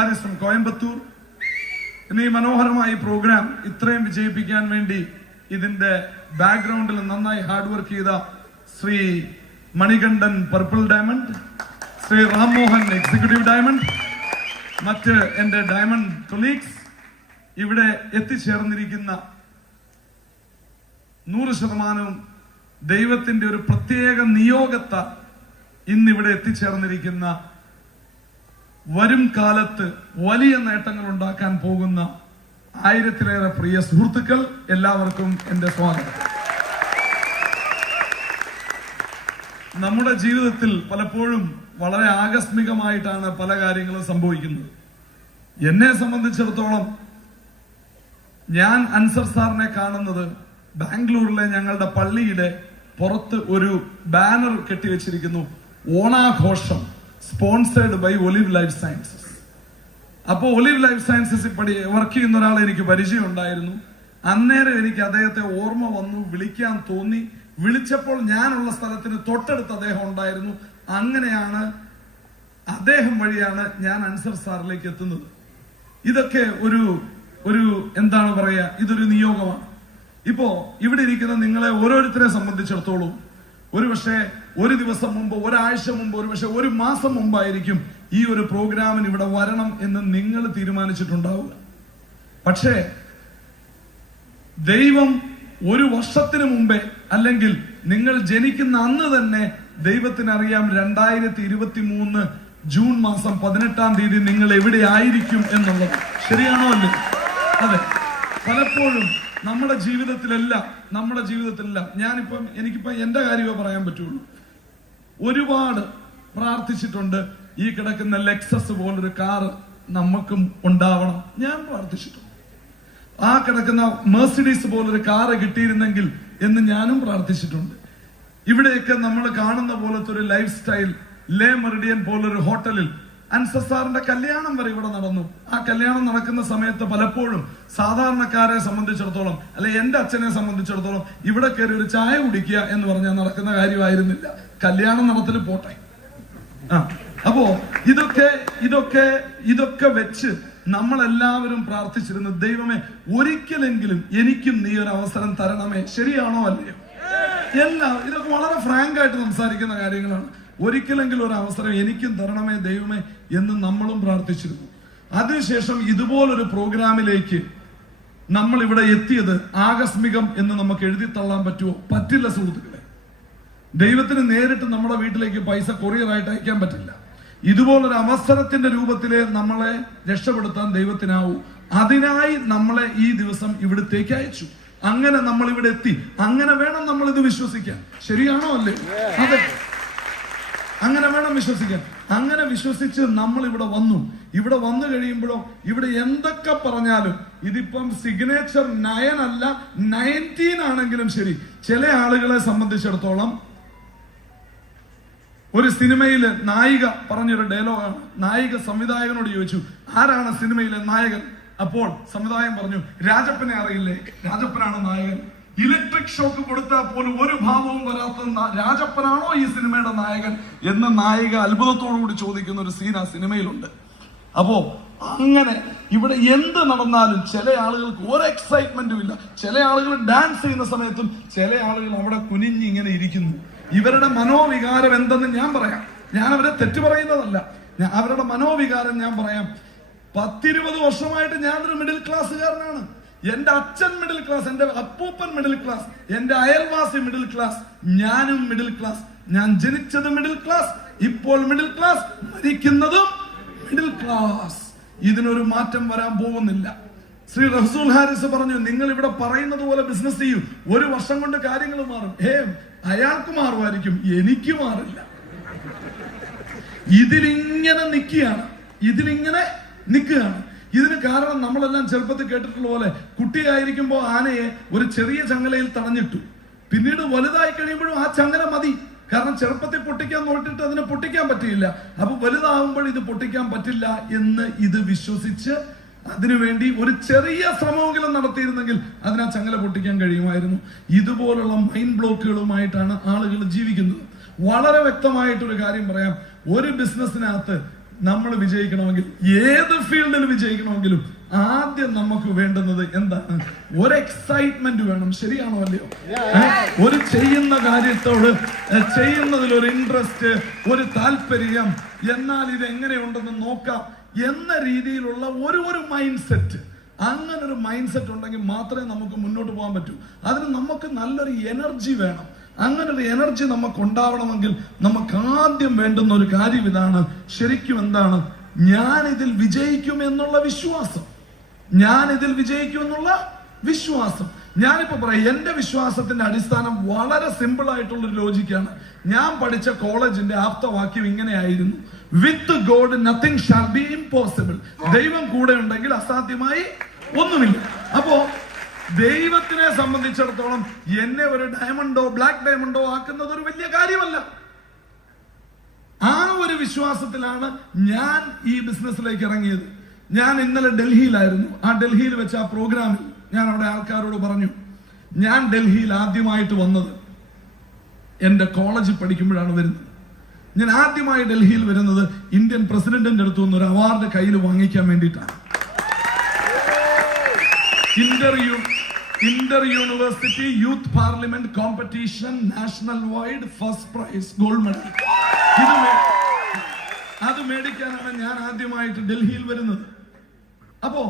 From Coimbatore. ഈ മനോഹരമായ programme ഇത്രയും വിജയിപ്പിക്കാൻ വേണ്ടി ഇതിന്റെ ബാക്ക്ഗ്രൗണ്ടിൽ നന്നായി ഹാർഡ് വർക്ക് ചെയ്ത Shri Manikandan purple diamond, Shri Rammohan executive diamond, മറ്റ് എന്റെ ഡയമണ്ട് കൊളീഗ്സ്, ഇവിടെ എത്തിച്ചേർന്നിരിക്കുന്ന 100% ദൈവത്തിന്റെ ഒരു പ്രത്യേക നിയോഗത്താൽ ഇന്നിവിടെ എത്തിച്ചേർന്നിരിക്കുന്ന വരും കാലത്ത് വലിയ നേട്ടങ്ങൾ ഉണ്ടാക്കാൻ പോകുന്ന 1000-ലേറെ പ്രിയ സുഹൃത്തുക്കൾ, എല്ലാവർക്കും എന്റെ സ്വാഗതം. നമ്മുടെ ജീവിതത്തിൽ പലപ്പോഴും വളരെ ആകസ്മികമായിട്ടാണ് പല കാര്യങ്ങളും സംഭവിക്കുന്നത്. എന്നെ സംബന്ധിച്ചിടത്തോളം ഞാൻ അൻസർ സാറിനെ കാണുന്നത് ബാംഗ്ലൂരിലെ ഞങ്ങളുടെ പള്ളിയുടെ പുറത്ത് ഒരു ബാനർ കെട്ടിവെച്ചിരിക്കുന്നു, ഓണാഘോഷം sponsored by olive life sciences. അപ്പോൾ ഒലിവ് ലൈഫ് സയൻസസിൽ വർക്ക് ചെയ്യുന്ന ഒരാളെ എനിക്ക് പരിചയം ഉണ്ടായിരുന്നു. അന്നേരം എനിക്ക് അദ്ദേഹത്തെ ഓർമ്മ വന്നു, വിളിക്കാൻ തോന്നി. വിളിച്ചപ്പോൾ ഞാനുള്ള സ്ഥലത്തിന് തൊട്ടടുത്ത് അദ്ദേഹം ഉണ്ടായിരുന്നു. അങ്ങനെയാണ്, അദ്ദേഹം വഴിയാണ് ഞാൻ അൻസർ സാറിലേക്ക് എത്തുന്നത്. ഇതൊക്കെ ഒരു എന്താണ് പറയാ, ഇതൊരു നിയോഗമാണ്. ഇപ്പോ ഇവിടെ ഇരിക്കുന്ന നിങ്ങളെ ഓരോരുത്തരെ സംബന്ധിച്ചിടത്തോളം ഒരുപക്ഷെ ഒരു ദിവസം മുമ്പ്, ഒരാഴ്ച മുമ്പ്, ഒരുപക്ഷെ ഒരു മാസം മുമ്പായിരിക്കും ഈ ഒരു പ്രോഗ്രാമിന് ഇവിടെ വരണം എന്ന് നിങ്ങൾ തീരുമാനിച്ചിട്ടുണ്ടാവുക. പക്ഷേ ദൈവം ഒരു വർഷത്തിന് മുമ്പേ, അല്ലെങ്കിൽ നിങ്ങൾ ജനിക്കുന്ന അന്ന് തന്നെ ദൈവത്തിനറിയാം 2023 ജൂൺ മാസം 18-ാം തീയതി നിങ്ങൾ എവിടെ ആയിരിക്കും എന്നുള്ളത്. ശരിയാണോ അല്ലേ? അതെ. പലപ്പോഴും നമ്മുടെ ജീവിതത്തിലെല്ലാം എനിക്കിപ്പോ എന്റെ കാര്യമേ പറയാൻ പറ്റുള്ളൂ. ഒരുപാട് പ്രാർത്ഥിച്ചിട്ടുണ്ട് ഈ കിടക്കുന്ന ലെക്സസ് പോലൊരു കാറ് നമുക്കും ഉണ്ടാവണം. ഞാൻ പ്രാർത്ഥിച്ചിട്ടുണ്ട്. ആ കിടക്കുന്ന മെർസിഡീസ് പോലൊരു കാറ് കിട്ടിയിരുന്നെങ്കിൽ എന്ന് ഞാനും പ്രാർത്ഥിച്ചിട്ടുണ്ട്. ഇവിടെയൊക്കെ നമ്മൾ കാണുന്ന പോലത്തെ ഒരു ലൈഫ് സ്റ്റൈൽ, ലേ മെറിഡിയൻ പോലൊരു ഹോട്ടലിൽ അൻസർ സാറിന്റെ കല്യാണം വരെ ഇവിടെ നടന്നു. ആ കല്യാണം നടക്കുന്ന സമയത്ത് പലപ്പോഴും സാധാരണക്കാരെ സംബന്ധിച്ചിടത്തോളം, അല്ലെ എന്റെ അച്ഛനെ സംബന്ധിച്ചിടത്തോളം, ഇവിടെ കയറി ഒരു ചായ കുടിക്കുക എന്ന് പറഞ്ഞാൽ നടക്കുന്ന കാര്യമായിരുന്നില്ല. കല്യാണം നടത്തൽ പോട്ടെ. അപ്പോ ഇതൊക്കെ വെച്ച് നമ്മളെല്ലാവരും പ്രാർത്ഥിച്ചിരുന്നു, ദൈവമേ ഒരിക്കലെങ്കിലും എനിക്കും നീ ഒരു അവസരം തരണമേ. ശരിയാണോ അല്ലയോ? ഇതൊക്കെ വളരെ ഫ്രാങ്ക് ആയിട്ട് സംസാരിക്കുന്ന കാര്യങ്ങളാണ്. ഒരിക്കലെങ്കിലും ഒരു അവസരം എനിക്കും തരണമേ ദൈവമേ എന്ന് നമ്മളും പ്രാർത്ഥിച്ചിരുന്നു. അതിനുശേഷം ഇതുപോലൊരു പ്രോഗ്രാമിലേക്ക് നമ്മൾ ഇവിടെ എത്തിയത് ആകസ്മികം എന്ന് നമുക്ക് എഴുതി തള്ളാൻ പറ്റുമോ? പറ്റില്ല സുഹൃത്തുക്കളെ. ദൈവത്തിന് നേരിട്ട് നമ്മുടെ വീട്ടിലേക്ക് പൈസ കൊറിയറായിട്ട് അയക്കാൻ പറ്റില്ല. ഇതുപോലൊരു അവസരത്തിന്റെ രൂപത്തിലെ നമ്മളെ രക്ഷപ്പെടുത്താൻ ദൈവത്തിനാവൂ. അതിനായി നമ്മളെ ഈ ദിവസം ഇവിടത്തേക്ക് അയച്ചു. അങ്ങനെ നമ്മൾ ഇവിടെ എത്തി. അങ്ങനെ വേണം നമ്മൾ ഇത് വിശ്വസിക്കാൻ. ശരിയാണോ അല്ലേ? അതെ, അങ്ങനെ വേണം വിശ്വസിക്കാൻ. അങ്ങനെ വിശ്വസിച്ച് നമ്മൾ ഇവിടെ വന്നു. ഇവിടെ വന്നു കഴിയുമ്പോഴോ ഇവിടെ എന്തൊക്കെ പറഞ്ഞാലും, ഇതിപ്പം സിഗ്നേച്ചർ 9 അല്ല 19 ആണെങ്കിലും ശരി, ചില ആളുകളെ സംബന്ധിച്ചിടത്തോളം ഒരു സിനിമയില് നായിക പറഞ്ഞൊരു ഡയലോഗാണ്. നായിക സംവിധായകനോട് ചോദിച്ചു, ആരാണ് സിനിമയിലെ നായകൻ? അപ്പോൾ സംവിധായകൻ പറഞ്ഞു, രാജപ്പനെ അറിയില്ലേ? രാജപ്പനാണ് നായകൻ. ഇലക്ട്രിക് ഷോക്ക് കൊടുത്താൽ പോലും ഒരു ഭാവവും വരാത്ത രാജപ്പനാണോ ഈ സിനിമയുടെ നായകൻ എന്ന് നായിക അത്ഭുതത്തോടു കൂടി ചോദിക്കുന്ന ഒരു സീൻ ആ സിനിമയിലുണ്ട്. അപ്പോ അങ്ങനെ ഇവിടെ എന്ത് നടന്നാലും ചില ആളുകൾക്ക് ഒരു എക്സൈറ്റ്മെന്റും ഇല്ല. ചില ആളുകൾ ഡാൻസ് ചെയ്യുന്ന സമയത്തും ചില ആളുകൾ അവിടെ കുനിഞ്ഞിങ്ങനെ ഇരിക്കുന്നു. ഇവരുടെ മനോവികാരം എന്തെന്ന് ഞാൻ പറയാം. ഞാൻ അവരെ തെറ്റു പറയുന്നതല്ല, അവരുടെ മനോവികാരം ഞാൻ പറയാം. 10-20 വർഷമായിട്ട് ഞാനൊരു മിഡിൽ ക്ലാസ്സുകാരനാണ്. എന്റെ അച്ഛൻ മിഡിൽ ക്ലാസ്, എന്റെ അപ്പൂപ്പൻ മിഡിൽ ക്ലാസ്, എന്റെ അയൽവാസി മിഡിൽ ക്ലാസ്, ഞാനും മിഡിൽ ക്ലാസ്. ഞാൻ ജനിച്ചത് മിഡിൽ ക്ലാസ്, ഇപ്പോൾ മിഡിൽ ക്ലാസ്, മരിക്കുന്നതും മിഡിൽ ക്ലാസ്. ഇതിനൊരു മാറ്റം വരാൻ പോകുന്നില്ല. ശ്രീ റസൂൽ ഹാരിസ് പറഞ്ഞു, നിങ്ങൾ ഇവിടെ പറയുന്നത് പോലെ ബിസിനസ് ചെയ്യൂ, 1 വർഷം കൊണ്ട് കാര്യങ്ങൾ മാറും. അയാൾക്ക് മാറുമായിരിക്കും, എനിക്ക് മാറില്ല. ഇതിലിങ്ങനെ നിൽക്കുകയാണ്. ഇതിന് കാരണം നമ്മളെല്ലാം ചെറുപ്പത്തിൽ കേട്ടിട്ടുള്ള പോലെ, കുട്ടിയായിരിക്കുമ്പോൾ ആനയെ ഒരു ചെറിയ ചങ്ങലയിൽ തടഞ്ഞിട്ടു. പിന്നീട് വലുതായി കഴിയുമ്പോഴും ആ ചങ്ങല മതി. കാരണം ചെറുപ്പത്തിൽ പൊട്ടിക്കാൻ നോക്കിയിട്ട് അതിനെ പൊട്ടിക്കാൻ പറ്റിയില്ല. അപ്പൊ വലുതാകുമ്പോൾ ഇത് പൊട്ടിക്കാൻ പറ്റില്ല എന്ന് ഇത് വിശ്വസിച്ച് അതിനുവേണ്ടി ഒരു ചെറിയ ശ്രമമെങ്കിലും നടത്തിയിരുന്നെങ്കിൽ അതിനാ ചങ്ങല പൊട്ടിക്കാൻ കഴിയുമായിരുന്നു. ഇതുപോലുള്ള മൈൻഡ് ബ്ലോക്കുകളുമായിട്ടാണ് ആളുകൾ ജീവിക്കുന്നത്. വളരെ വ്യക്തമായിട്ടൊരു കാര്യം പറയാം, ഒരു ബിസിനസ്സിനകത്ത് നമ്മൾ വിജയിക്കണമെങ്കിൽ, ഏത് ഫീൽഡിൽ വിജയിക്കണമെങ്കിലും ആദ്യം നമുക്ക് വേണ്ടുന്നത് എന്താണ്? ഒരു എക്സൈറ്റ്മെന്റ് വേണം. ശരിയാണോ അല്ലയോ? ഒരു ചെയ്യുന്ന കാര്യത്തോട് ചെയ്യുന്നതിൽ ഒരു ഇൻട്രസ്റ്റ്, ഒരു താല്പര്യം, എന്നാൽ ഇത് എങ്ങനെയുണ്ടെന്ന് നോക്കാം എന്ന രീതിയിലുള്ള ഒരു മൈൻഡ് സെറ്റ്. അങ്ങനെ ഒരു മൈൻഡ് സെറ്റ് ഉണ്ടെങ്കിൽ മാത്രമേ നമുക്ക് മുന്നോട്ട് പോകാൻ പറ്റൂ. അതിന് നമുക്ക് നല്ലൊരു എനർജി വേണം. അങ്ങനെ ഒരു എനർജി നമുക്ക് ഉണ്ടാവണമെങ്കിൽ നമുക്ക് ആദ്യം വേണ്ടുന്ന ഒരു കാര്യം ഇതാണ്. ശരിക്കും എന്താണ്? ഞാൻ ഇതിൽ വിജയിക്കും എന്നുള്ള വിശ്വാസം. ഞാൻ ഇതിൽ വിജയിക്കും എന്നുള്ള വിശ്വാസം. ഞാനിപ്പോ പറയാം, എന്റെ വിശ്വാസത്തിന്റെ അടിസ്ഥാനം വളരെ സിമ്പിൾ ആയിട്ടുള്ള ഒരു ലോജിക്കാണ്. ഞാൻ പഠിച്ച കോളേജിന്റെ ആപ്തവാക്യം ഇങ്ങനെയായിരുന്നു: with God nothing shall be impossible. ദൈവം കൂടെ ഉണ്ടെങ്കിൽ അസാധ്യമായി ഒന്നുമില്ല. അപ്പോ ദൈവത്തിനെ സംബന്ധിച്ചിടത്തോളം എന്നെ ഒരു ഡയമണ്ടോ ബ്ലാക്ക് ഡയമണ്ടോ ആക്കുന്നത് ഒരു വലിയ കാര്യമല്ല. ആ ഒരു വിശ്വാസത്തിലാണ് ഞാൻ ഈ ബിസിനസ്സിലേക്ക് ഇറങ്ങിയത്. ഞാൻ ഇന്നലെ ഡൽഹിയിലായിരുന്നു. ആ ഡൽഹിയിൽ വെച്ച ആ പ്രോഗ്രാമിൽ ഞാൻ അവിടെ ആൾക്കാരോട് പറഞ്ഞു, ഞാൻ ഡൽഹിയിൽ ആദ്യമായിട്ട് വന്നത് എന്റെ കോളേജിൽ പഠിക്കുമ്പോഴാണ് വരുന്നത്. ഞാൻ ആദ്യമായി ഡൽഹിയിൽ വരുന്നത് ഇന്ത്യൻ പ്രസിഡന്റിന്റെ അടുത്ത് നിന്ന് ഒരു അവാർഡ് കയ്യിൽ വാങ്ങിക്കാൻ വേണ്ടിയിട്ടാണ്. Inter university youth parliament competition national wide first prize gold medal. അത് മേടിക്കാനാണ് ഞാൻ ആദ്യമായിട്ട് ഡൽഹിയിൽ വരുന്നത്. അപ്പോ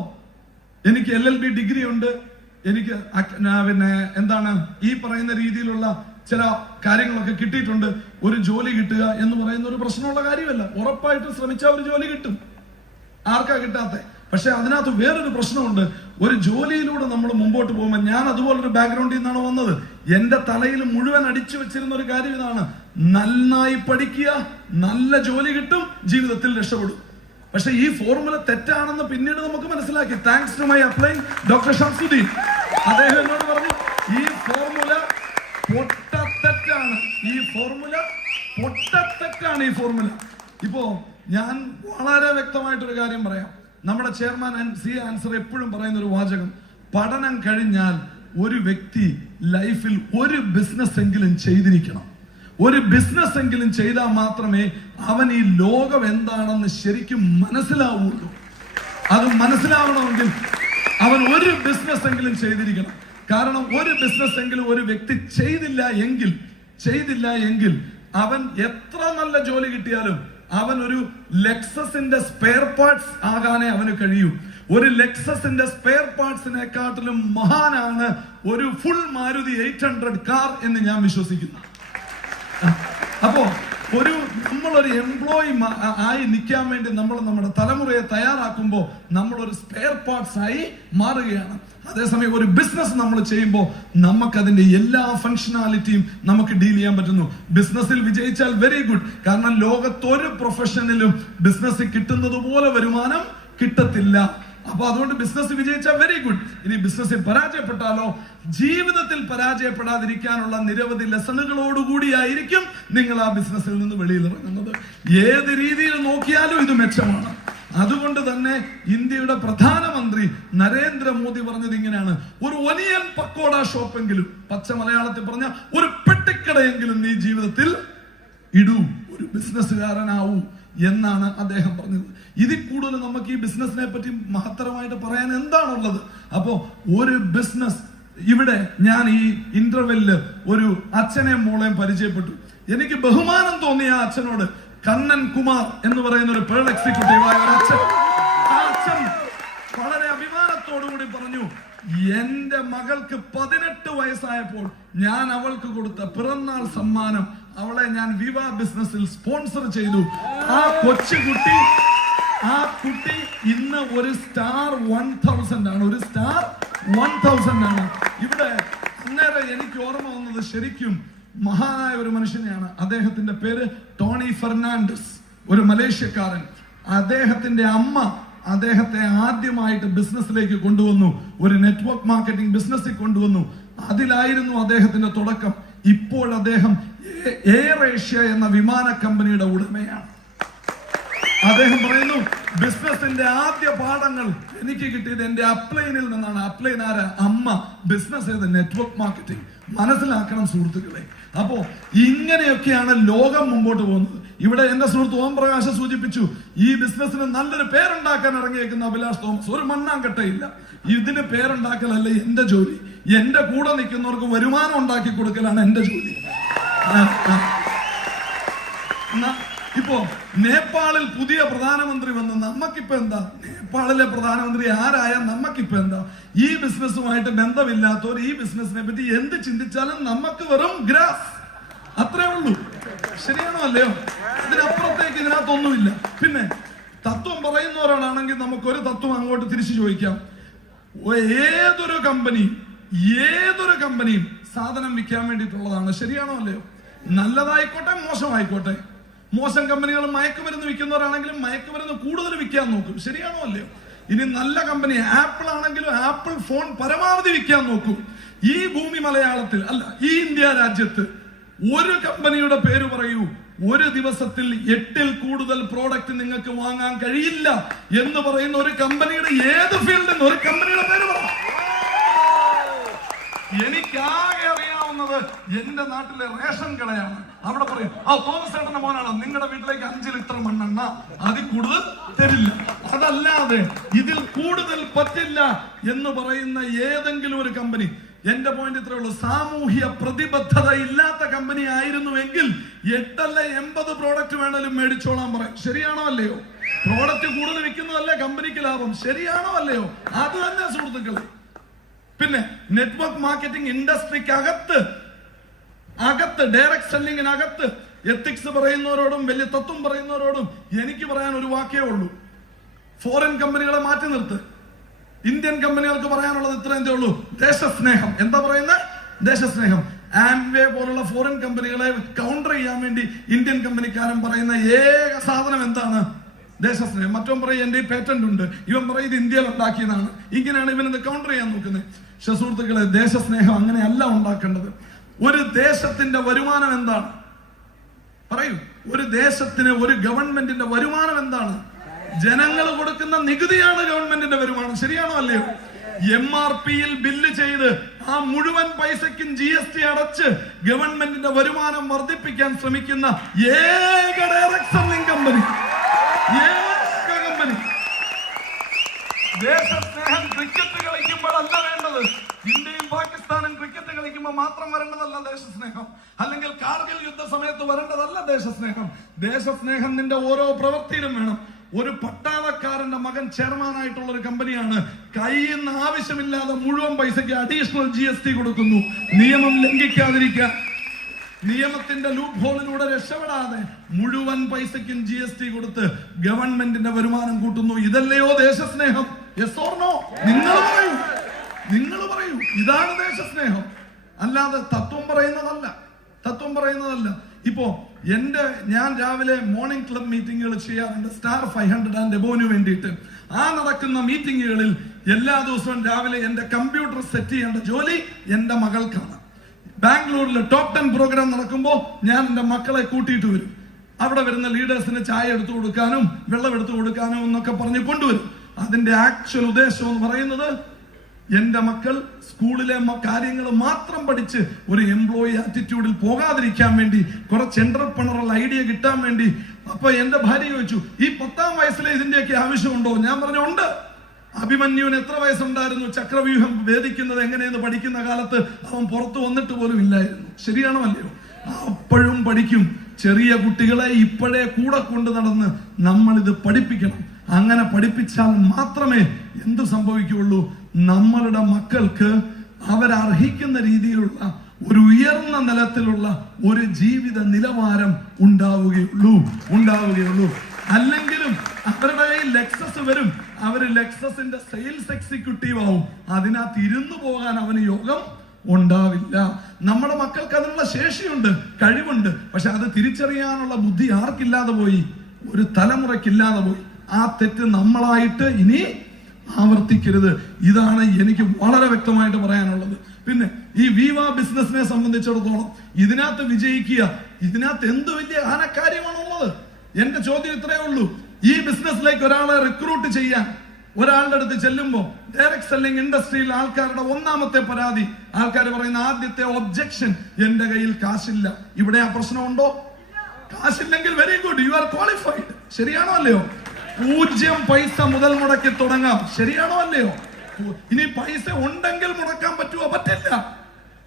എനിക്ക് LLB ഡിഗ്രി ഉണ്ട്. എനിക്ക് പിന്നെ എന്താണ് ഈ പറയുന്ന രീതിയിലുള്ള ചില കാര്യങ്ങളൊക്കെ കിട്ടിയിട്ടുണ്ട്. ഒരു ജോലി കിട്ടുക എന്ന് പറയുന്ന ഒരു പ്രശ്നമുള്ള കാര്യമല്ല. ഉറപ്പായിട്ടും ശ്രമിച്ചാൽ ഒരു ജോലി കിട്ടും. ആർക്കാ കിട്ടാത്ത? പക്ഷെ അതിനകത്ത് വേറൊരു പ്രശ്നമുണ്ട്. ഒരു ജോലിയിലൂടെ നമ്മൾ മുമ്പോട്ട് പോകുമ്പോൾ, ഞാൻ അതുപോലൊരു ബാക്ക്ഗ്രൗണ്ടിൽ നിന്നാണ് വന്നത്. എന്റെ തലയിൽ മുഴുവൻ അടിച്ചു വെച്ചിരുന്ന ഒരു കാര്യം ഇതാണ്: നന്നായി പഠിക്കുക, നല്ല ജോലി കിട്ടും, ജീവിതത്തിൽ രക്ഷപ്പെടും. പക്ഷെ ഈ ഫോർമുല തെറ്റാണെന്ന് പിന്നീട് നമുക്ക് മനസ്സിലാക്കി. Thanks to my applying doctor Shamsuddin. അദ്ദേഹം എന്നോട് പറഞ്ഞു, ഈ ഫോർമുല പൊട്ടത്തെറ്റാണ്. ഈ ഫോർമുല ഇപ്പോ ഞാൻ വളരെ വ്യക്തമായിട്ടൊരു കാര്യം പറയാം. നമ്മുടെ ചെയർമാൻ സി ആൻസർ എപ്പോഴും പറയുന്ന ഒരു വാചകം: പഠനം കഴിഞ്ഞാൽ ഒരു വ്യക്തി ലൈഫിൽ ഒരു ബിസിനസ് എങ്കിലും ചെയ്തിരിക്കണം. ഒരു ബിസിനസ് എങ്കിലും ചെയ്താൽ മാത്രമേ അവൻ ഈ ലോകം എന്താണെന്ന് ശരിക്കും മനസ്സിലാവുള്ളൂ. അത് മനസ്സിലാവണമെങ്കിൽ അവൻ ഒരു ബിസിനസ് എങ്കിലും ചെയ്തിരിക്കണം. കാരണം ഒരു ബിസിനസ് എങ്കിലും ഒരു വ്യക്തി ചെയ്തില്ല എങ്കിൽ അവൻ എത്ര നല്ല ജോലി കിട്ടിയാലും അവൻ ഒരു ലെക്സസിന്റെ സ്പെയർ പാർട്സ് ആകാനേ അവന് കഴിയൂ. ഒരു ലെക്സസിന്റെ സ്പെയർ പാർട്സിനെക്കാട്ടിലും മഹാനാണ് ഒരു ഫുൾ മാരുതി 800 കാർ എന്ന് ഞാൻ വിശ്വസിക്കുന്നു. അപ്പോ നമ്മളൊരു എംപ്ലോയി ആയി നിൽക്കാൻ വേണ്ടി നമ്മൾ നമ്മുടെ തലമുറയെ തയ്യാറാക്കുമ്പോൾ നമ്മളൊരു സ്പെയർ പാർട്സ് ആയി മാറുകയാണ്. അതേസമയം ഒരു ബിസിനസ് നമ്മൾ ചെയ്യുമ്പോൾ നമുക്കതിന്റെ എല്ലാ ഫങ്ഷനാലിറ്റിയും നമുക്ക് ഡീൽ ചെയ്യാൻ പറ്റുന്നു. ബിസിനസ്സിൽ വിജയിച്ചാൽ വെരി ഗുഡ്. കാരണം ലോകത്തൊരു പ്രൊഫഷനിലും ബിസിനസ്സിൽ കിട്ടുന്നത് പോലെ വരുമാനം കിട്ടത്തില്ല. അപ്പൊ അതുകൊണ്ട് ബിസിനസ് വിജയിച്ചാൽ വെരി ഗുഡ്. ഇനി ബിസിനസ്സിൽ പരാജയപ്പെട്ടാലോ? ജീവിതത്തിൽ പരാജയപ്പെടാതിരിക്കാനുള്ള നിരവധി ലെസണുകളോടുകൂടിയായിരിക്കും നിങ്ങൾ ആ ബിസിനസ്സിൽ നിന്ന് വെളിയിൽ ഇറങ്ങുന്നത്. ഏത് രീതിയിൽ നോക്കിയാലും ഇത് മെച്ചമാണ്. അതുകൊണ്ട് തന്നെ ഇന്ത്യയുടെ പ്രധാനമന്ത്രി നരേന്ദ്രമോദി പറഞ്ഞത് ഇങ്ങനെയാണ്: ഒരു ഒനിയൻ പക്കോട ഷോപ്പെങ്കിലും, പച്ച മലയാളത്തിൽ പറഞ്ഞ ഒരു പെട്ടിക്കടയെങ്കിലും നീ ജീവിതത്തിൽ ഇടൂ, ഒരു ബിസിനസ്സുകാരനാവൂ എന്നാണ് അദ്ദേഹം പറഞ്ഞത്. ഇതിൽ കൂടുതൽ നമുക്ക് ഈ ബിസിനസിനെ പറ്റി മഹത്തരമായിട്ട് പറയാൻ എന്താണുള്ളത്? അപ്പോ ഒരു ബിസിനസ്, ഇവിടെ ഞാൻ ഈ ഇന്റർവെല്ലില് ഒരു അച്ഛനെയും മോളെയും പരിചയപ്പെട്ടു. എനിക്ക് ബഹുമാനം തോന്നിയ ആ അച്ഛനോട്, കണ്ണൻ കുമാർ എന്ന് പറയുന്ന ഒരു പേൾ എക്സിക്യൂട്ടീവായ ഒരു അച്ഛൻ, ആ അച്ഛൻ വളരെ അഭിമാനത്തോടുകൂടി പറഞ്ഞു, എന്റെ മകൾക്ക് 18 വയസ്സായപ്പോൾ ഞാൻ അവൾക്ക് കൊടുത്ത പിറന്നാൾ സമ്മാനം അവളെ ഞാൻ വിവ ബിസിനസ്സിൽ സ്പോൺസർ ചെയ്തു. ആ കുട്ടി ഇന്ന് ഒരു സ്റ്റാർ 1000 ആണ്. ഒരു സ്റ്റാർ 1000 ആണ്. ഇവിടെ അന്നേരം എനിക്ക് ഓർമ്മ വന്നത് ശരിക്കും മഹാനായ ഒരു മനുഷ്യനെയാണ്. അദ്ദേഹത്തിന്റെ പേര് ടോണി ഫെർണാണ്ടസ്, ഒരു മലേഷ്യക്കാരൻ. അദ്ദേഹത്തിന്റെ അമ്മ അദ്ദേഹത്തെ ആദ്യമായിട്ട് ബിസിനസ്സിലേക്ക് കൊണ്ടുവന്നു. ഒരു നെറ്റ്വർക്ക് മാർക്കറ്റിംഗ് ബിസിനസ്സിൽ കൊണ്ടുവന്നു. അതിലായിരുന്നു അദ്ദേഹത്തിന്റെ തുടക്കം. ഇപ്പോൾ അദ്ദേഹം എയർ ഏഷ്യ എന്ന വിമാന കമ്പനിയുടെ ഉടമയാണ്. അദ്ദേഹം പറയുന്നു, ബിസിനസിന്റെ ആദ്യ പാഠങ്ങൾ എനിക്ക് കിട്ടിയത് എന്റെ അപ്ലൈനിൽ നിന്നാണ്. അപ്ലൈൻ ആരാ? അമ്മ. ബിസിനസ് ചെയ്ത് നെറ്റ്വർക്ക് മാർക്കറ്റിംഗ്. മനസ്സിലാക്കണം സുഹൃത്തുക്കളെ. അപ്പോ ഇങ്ങനെയൊക്കെയാണ് ലോകം മുമ്പോട്ട് പോകുന്നത്. ഇവിടെ എന്റെ സുഹൃത്ത് ഓം പ്രകാശ് സൂചിപ്പിച്ചു, ഈ ബിസിനസ്സിന് നല്ലൊരു പേരുണ്ടാക്കാൻ ഇറങ്ങിയേക്കുന്ന അഭിലാഷ് തോമസ്, ഒരു മണ്ണാങ്കട്ടയില്ല. ഇതിന് പേരുണ്ടാക്കലല്ല എന്റെ ജോലി. എന്റെ കൂടെ നിൽക്കുന്നവർക്ക് വരുമാനം ഉണ്ടാക്കി കൊടുക്കലാണ് എന്റെ ജോലി. ഇപ്പോ നേപ്പാളിൽ പുതിയ പ്രധാനമന്ത്രി വന്ന് നമുക്കിപ്പോ എന്താ? നേപ്പാളിലെ പ്രധാനമന്ത്രി ആരായ നമുക്കിപ്പോ എന്താ? ഈ ബിസിനസ്സുമായിട്ട് ബന്ധമില്ലാത്തവർ ഈ ബിസിനസിനെ പറ്റി എന്ത് ചിന്തിച്ചാലും നമുക്ക് വെറും ഗ്രാസ്, അത്രേ ഉള്ളൂ. ശരിയാണോ അല്ലയോ? ഇതിനപ്പുറത്തേക്ക് ഇതിനകത്തൊന്നുമില്ല. പിന്നെ തത്വം പറയുന്നവരോടാണെങ്കിൽ നമുക്കൊരു തത്വം അങ്ങോട്ട് തിരിച്ചു ചോദിക്കാം. ഏതൊരു കമ്പനിയും സാധനം വിൽക്കാൻ വേണ്ടിയിട്ടുള്ളതാണ്. ശരിയാണോ അല്ലയോ? നല്ലതായിക്കോട്ടെ മോശമായിക്കോട്ടെ. മോശം കമ്പനികൾ മയക്കുമരുന്ന് വിൽക്കുന്നവരാണെങ്കിലും മയക്കുമരുന്ന് കൂടുതൽ വിൽക്കാൻ നോക്കും. ശരിയാണോ അല്ലയോ? ഇനി നല്ല കമ്പനി ആപ്പിൾ ആണെങ്കിലും ആപ്പിൾ ഫോൺ പരമാവധി വിൽക്കാൻ നോക്കും. ഈ ഭൂമി മലയാളത്തിൽ അല്ല, ഈ ഇന്ത്യ രാജ്യത്ത് ഒരു കമ്പനിയുടെ പേര് പറയൂ, ഒരു ദിവസത്തിൽ 8ൽ കൂടുതൽ പ്രോഡക്റ്റ് നിങ്ങൾക്ക് വാങ്ങാൻ കഴിയില്ല എന്ന് പറയുന്ന ഒരു കമ്പനിയുടെ ഏത് ഫീൽഡിൽ ഒരു കമ്പനിയുടെ പേര് പറ. എനിക്കാകെ അറിയാവുന്നത് എന്റെ നാട്ടിലെ റേഷൻ കടയാണ്. അവിടെ പറയും, ആ തോമസ് ചേട്ടന്റെ മോനാണ്, നിങ്ങളുടെ വീട്ടിലേക്ക് 5 ലിറ്റർ മണ്ണെണ്ണ അതിൽ കൂടുതൽ തരില്ല. അതല്ലാതെ ഇതിൽ കൂടുതൽ പറ്റില്ല എന്ന് പറയുന്ന ഏതെങ്കിലും ഒരു കമ്പനി. എന്റെ പോയിന്റ് ഇത്രേ ഉള്ളൂ, സാമൂഹ്യ പ്രതിബദ്ധത ഇല്ലാത്ത കമ്പനി ആയിരുന്നുവെങ്കിൽ 8 അല്ല 80 പ്രോഡക്റ്റ് വേണേലും മേടിച്ചോളാൻ പറയും. ശരിയാണോ അല്ലയോ? പ്രോഡക്റ്റ് കൂടുതൽ വിൽക്കുന്നതല്ലേ കമ്പനിക്ക് ലാഭം. ശരിയാണോ അല്ലയോ? അത് തന്നെ സുഹൃത്തുക്കളെ. പിന്നെ നെറ്റ്വർക്ക് മാർക്കറ്റിംഗ് ഇൻഡസ്ട്രിക്ക് അകത്ത് ഡയറക്ട് സെല്ലിങ്ങിനകത്ത് എത്തിക്സ് പറയുന്നവരോടും വലിയ തത്വം പറയുന്നവരോടും എനിക്ക് പറയാൻ ഒരു വാക്കേ ഉള്ളൂ, ഫോറിൻ കമ്പനികളെ മാറ്റി നിർത്ത്. ഇന്ത്യൻ കമ്പനികൾക്ക് പറയാനുള്ളത് ഇത്രയേ ഉള്ളൂ, ദേശസ്നേഹം. എന്താ പറയുന്നത്? ദേശസ്നേഹം. ആംവേ പോലുള്ള ഫോറിൻ കമ്പനികളെ കൗണ്ടർ ചെയ്യാൻ വേണ്ടി ഇന്ത്യൻ കമ്പനിക്കാരൻ പറയുന്ന ഏക സാധനം എന്താണ്? ദേശസ്നേഹം. മറ്റവൻ പറയും എന്റെ പേറ്റന്റ് ഉണ്ട്, ഇവൻ പറയും ഇത് ഇന്ത്യയിൽ ഉണ്ടാക്കിയതാണ്. ഇങ്ങനെയാണ് ഇവനെന്ത് കൗണ്ടർ ചെയ്യാൻ നോക്കുന്നത്. സുഹൃത്തുക്കളെ, ദേശസ്നേഹം അങ്ങനെയല്ല ഉണ്ടാക്കേണ്ടത്. ഒരു ദേശത്തിന്റെ വരുമാനം എന്താണ്? പറയൂ. ഒരു ദേശത്തിന്, ഒരു ഗവൺമെന്റിന്റെ വരുമാനം എന്താണ്? ജനങ്ങൾ കൊടുക്കുന്ന നികുതിയാണ് ഗവൺമെന്റിന്റെ വരുമാനം. ശരിയാണോ അല്ലയോ? MRPയിൽ ബില്ല് ചെയ്ത് ആ മുഴുവൻ പൈസയ്ക്കും GST അടച്ച് ഗവൺമെന്റിന്റെ വരുമാനം വർദ്ധിപ്പിക്കാൻ ശ്രമിക്കുന്ന ഏക ഡയറക്ട് സെല്ലിംഗ് കമ്പനി. ദേശസ്നേഹം ക്രിക്കറ്റ് കളിക്കുമ്പോഴല്ല വേണ്ടത്. ഇന്ത്യയും പാകിസ്ഥാനും ക്രിക്കറ്റ് കളിക്കുമ്പോൾ മാത്രം വരേണ്ടതല്ല ദേശസ്നേഹം. അല്ലെങ്കിൽ കാർഗിൽ യുദ്ധ സമയത്ത് വരേണ്ടതല്ല ദേശസ്നേഹം. ദേശസ്നേഹം നിന്റെ ഓരോ പ്രവൃത്തിയിലും വേണം. ഒരു പട്ടാളക്കാരന്റെ മകൻ ചെയർമാനായിട്ടുള്ള ഒരു കമ്പനിയാണ്, കയ്യിൽ നിന്ന് ആവശ്യമില്ലാതെ മുഴുവൻ പൈസയ്ക്ക് അഡീഷണൽ GST കൊടുക്കുന്നു. നിയമം ലംഘിക്കാതിരിക്കാൻ, നിയമത്തിന്റെ ലൂപ്പ് ഹോളിലൂടെ രക്ഷപ്പെടാതെ മുഴുവൻ പൈസയ്ക്കും GST കൊടുത്ത് ഗവൺമെന്റിന്റെ വരുമാനം കൂട്ടുന്നു. ഇതല്ലയോ ദേശസ്നേഹം? Yes or no? നിങ്ങൾ പറയൂ. ഇതാണ് ദേശസ്നേഹം. അല്ലാതെ തത്വം പറയുന്നതല്ല. ഇപ്പോ ഞാൻ രാവിലെ മോർണിംഗ് ക്ലബ് മീറ്റിംഗുകൾ ചെയ്യാറുണ്ട്, സ്റ്റാർ 500 ആൻഡ് എബോവിന് വേണ്ടിയിട്ട്. ആ നടക്കുന്ന മീറ്റിംഗുകളിൽ എല്ലാ ദിവസവും രാവിലെ എന്റെ കമ്പ്യൂട്ടർ സെറ്റ് ചെയ്യേണ്ട ജോലി എന്റെ മകൾക്കാണ്. ബാംഗ്ലൂരിൽ ടോപ്പ് 10 പ്രോഗ്രാം നടക്കുമ്പോൾ ഞാൻ എന്റെ മക്കളെ കൂട്ടിയിട്ട് വരും. അവിടെ വരുന്ന ലീഡേഴ്സിന് ചായ എടുത്തു കൊടുക്കാനും വെള്ളം എടുത്തു കൊടുക്കാനും എന്നൊക്കെ പറഞ്ഞ് കൊണ്ടുവരും. അതിന്റെ ആക്ച്വൽ ഉദ്ദേശം എന്ന് പറയുന്നത് എന്റെ മക്കൾ സ്കൂളിലെ കാര്യങ്ങൾ മാത്രം പഠിച്ച് ഒരു എംപ്ലോയി ആറ്റിറ്റ്യൂഡിൽ പോകാതിരിക്കാൻ വേണ്ടി, കുറച്ച് എന്റർപ്രണറൽ ഐഡിയ കിട്ടാൻ വേണ്ടി. അപ്പൊ എന്റെ ഭാര്യ ചോദിച്ചു, ഈ 10ാം വയസ്സിലെ ഇതിന്റെയൊക്കെ ആവശ്യമുണ്ടോ? ഞാൻ പറഞ്ഞു ഉണ്ട്. അഭിമന്യുവിന് എത്ര വയസ്സുണ്ടായിരുന്നു? ചക്രവ്യൂഹം വേദിക്കുന്നത് എങ്ങനെയെന്ന് പഠിക്കുന്ന കാലത്ത് അവൻ പുറത്തു വന്നിട്ട് പോലും ഇല്ലായിരുന്നു. ശരിയാണോ അല്ലയോ? അപ്പോഴും പഠിക്കും. ചെറിയ കുട്ടികളെ ഇപ്പോഴേ കൂടെ കൊണ്ട് നടന്ന് നമ്മൾ ഇത് പഠിപ്പിക്കണം. അങ്ങനെ പഠിപ്പിച്ചാൽ മാത്രമേ എന്ത് സംഭവിക്കുകയുള്ളൂ? നമ്മളുടെ മക്കൾക്ക് അവരർഹിക്കുന്ന രീതിയിലുള്ള ഒരു ഉയർന്ന നിലത്തിലുള്ള ഒരു ജീവിത നിലവാരം ഉണ്ടാവുകയുള്ളൂ. അല്ലെങ്കിലും അവരുടെ കയ്യിൽ ലെക്സസ് വരും, അവര് ലെക്സസിന്റെ സെയിൽസ് എക്സിക്യൂട്ടീവ് ആവും. അതിനകത്ത് ഇരുന്നു പോകാൻ അവന് യോഗം ഉണ്ടാവില്ല. നമ്മുടെ മക്കൾക്ക് അതിനുള്ള ശേഷിയുണ്ട്, കഴിവുണ്ട്. പക്ഷെ അത് തിരിച്ചറിയാനുള്ള ബുദ്ധി ആർക്കില്ലാതെ പോയി? ഒരു തലമുറയ്ക്കില്ലാതെ പോയി. ആ തെറ്റ് നമ്മളായിട്ട് ഇനി ആവർത്തിക്കരുത്. ഇതാണ് എനിക്ക് വളരെ വ്യക്തമായിട്ട് പറയാനുള്ളത്. പിന്നെ ഈ വിവ ബിസിനസിനെ സംബന്ധിച്ചിടത്തോളം ഇതിനകത്ത് വിജയിക്കുക, ഇതിനകത്ത് എന്ത് വലിയ ആനക്കാര്യമാണുള്ളത്? എന്റെ ചോദ്യം ഇത്രയേ ഉള്ളൂ. ഈ ബിസിനസ്സിലേക്ക് ഒരാളെ റിക്രൂട്ട് ചെയ്യാൻ ഒരാളുടെ അടുത്ത് ചെല്ലുമ്പോൾ ഡയറക്ട് സെല്ലിംഗ് ഇൻഡസ്ട്രിയിൽ ആൾക്കാരുടെ ഒന്നാമത്തെ പരാതി, ആൾക്കാർ പറയുന്ന ആദ്യത്തെ ഒബ്ജക്ഷൻ, എന്റെ കയ്യിൽ കാശില്ല. ഇവിടെ ആ പ്രശ്നമുണ്ടോ? കാശില്ലെങ്കിൽ very good, you are qualified. ശരിയാണോ അല്ലയോ? 0 പൈസ മുതൽ മുടക്കി തുടങ്ങാം. ശരിയാണോ അല്ലയോ? ഇനി പൈസ ഉണ്ടെങ്കിൽ മുടക്കാൻ പറ്റുമോ? പറ്റില്ല.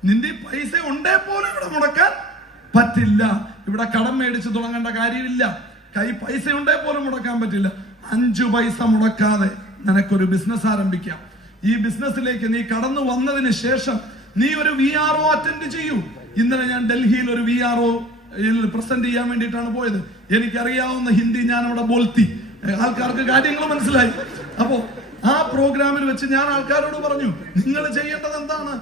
നിന്റെ പൈസ ഉണ്ടേ പോലും ഇവിടെ മുടക്കാൻ പറ്റില്ല. ഇവിടെ കടം മേടിച്ച് തുടങ്ങേണ്ട കാര്യമില്ല. പൈസ ഉണ്ടേ പോലും മുടക്കാൻ പറ്റില്ല. 5 പൈസ മുടക്കാതെ നിനക്കൊരു ബിസിനസ് ആരംഭിക്കാം. ഈ ബിസിനസ്സിലേക്ക് നീ കടന്നു വന്നതിന് ശേഷം നീ ഒരു VRO അറ്റൻഡ് ചെയ്യൂ. ഇന്നലെ ഞാൻ ഡൽഹിയിൽ ഒരു VRO പ്രസന്റ് ചെയ്യാൻ വേണ്ടിയിട്ടാണ് പോയത്. എനിക്കറിയാവുന്ന ഹിന്ദി ഞാൻ അവിടെ ബോൾത്തി, ആൾക്കാർക്ക് കാര്യങ്ങൾ മനസ്സിലായി. അപ്പോ ആ പ്രോഗ്രാമിൽ വെച്ച് ഞാൻ ആൾക്കാരോട് പറഞ്ഞു, നിങ്ങൾ ചെയ്യേണ്ടത് എന്താണ്?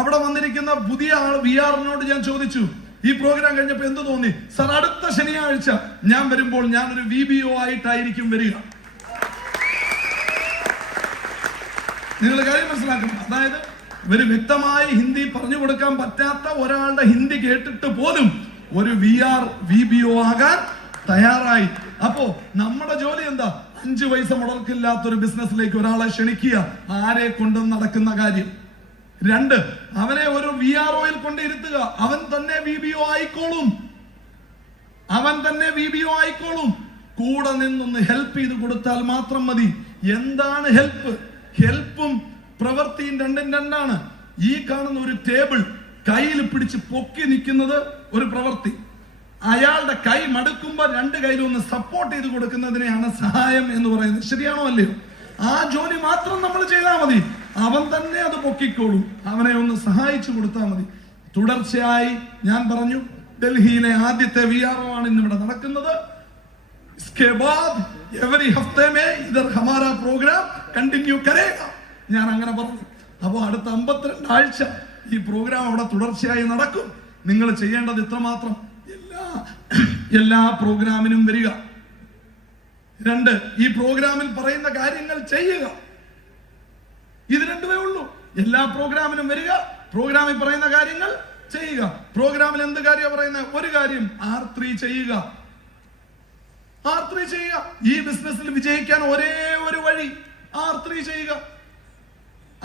അവിടെ വന്നിരിക്കുന്ന പുതിയ ആൾ VRനോട് ഞാൻ ചോദിച്ചു, ഈ പ്രോഗ്രാം കഴിഞ്ഞപ്പോ എന്ത് തോന്നി? സർ, അടുത്ത ശനിയാഴ്ച ഞാൻ വരുമ്പോൾ ഞാനൊരു VBO ആയിട്ടായിരിക്കും വരിക. നിങ്ങൾ കാര്യം മനസ്സിലാക്കണം. അതായത് ഒരു വ്യക്തമായി ഹിന്ദി പറഞ്ഞു കൊടുക്കാൻ പറ്റാത്ത ഒരാളുടെ ഹിന്ദി കേട്ടിട്ട് പോലും ഒരു VBO ആകാൻ തയ്യാറായി. അപ്പോ നമ്മുടെ ജോലി എന്താ? 5 പൈസ മുടക്കില്ലാത്തൊരു ബിസിനസ്സിലേക്ക് ഒരാളെ ക്ഷണിക്കുക. ആരെ കൊണ്ടും നടക്കുന്ന കാര്യം. 2, അവനെ ഒരു VROയിൽ കൊണ്ടിരുത്തുക. അവൻ തന്നെ VBO ആയിക്കോളും. കൂടെ നിന്നൊന്ന് ഹെൽപ്പ് ചെയ്ത് കൊടുത്താൽ മാത്രം മതി. എന്താണ് ഹെൽപ്പ്? ഹെൽപ്പും പ്രവൃത്തിയും രണ്ടും രണ്ടാണ്. ഈ കാണുന്ന ഒരു ടേബിൾ കയ്യിൽ പിടിച്ച് പൊക്കി നിൽക്കുന്നത് ഒരു പ്രവൃത്തി. അയാളുടെ കൈ മടുക്കുമ്പോൾ 2 കൈയിലും ഒന്ന് സപ്പോർട്ട് ചെയ്ത് കൊടുക്കുന്നതിനെയാണ് സഹായം എന്ന് പറയുന്നത്. ശരിയാണോ അല്ലയോ? ആ ജോലി മാത്രം നമ്മൾ ചെയ്താൽ മതി. അവൻ തന്നെ അത് പൊക്കിക്കോളും. അവനെ ഒന്ന് സഹായിച്ചു കൊടുത്താൽ മതി. തുടർച്ചയായി ഞാൻ പറഞ്ഞു, ഡൽഹിയിലെ ആദ്യത്തെ VRO ആണ് ഇന്നിവിടെ നടക്കുന്നത്. ഞാൻ അങ്ങനെ പറഞ്ഞു. അപ്പൊ അടുത്ത 52 ആഴ്ച ഈ പ്രോഗ്രാം അവിടെ തുടർച്ചയായി നടക്കും. നിങ്ങൾ ചെയ്യേണ്ടത് ഇത്രമാത്രം, എല്ലാ പ്രോഗ്രാമിനും വരിക. 2, ഈ പ്രോഗ്രാമിൽ പറയുന്ന കാര്യങ്ങൾ ചെയ്യുക. ഇത് 2വേ ഉള്ളൂ. എല്ലാ പ്രോഗ്രാമിനും വരിക, പ്രോഗ്രാമിൽ പറയുന്ന കാര്യങ്ങൾ ചെയ്യുക. പ്രോഗ്രാമിൽ എന്ത് കാര്യമാണ് പറയുന്നത്? ഒരു കാര്യം, R3 ചെയ്യുക. ഈ ബിസിനസ്സിൽ വിജയിക്കാൻ ഒരേ ഒരു വഴി, R3 ചെയ്യുക.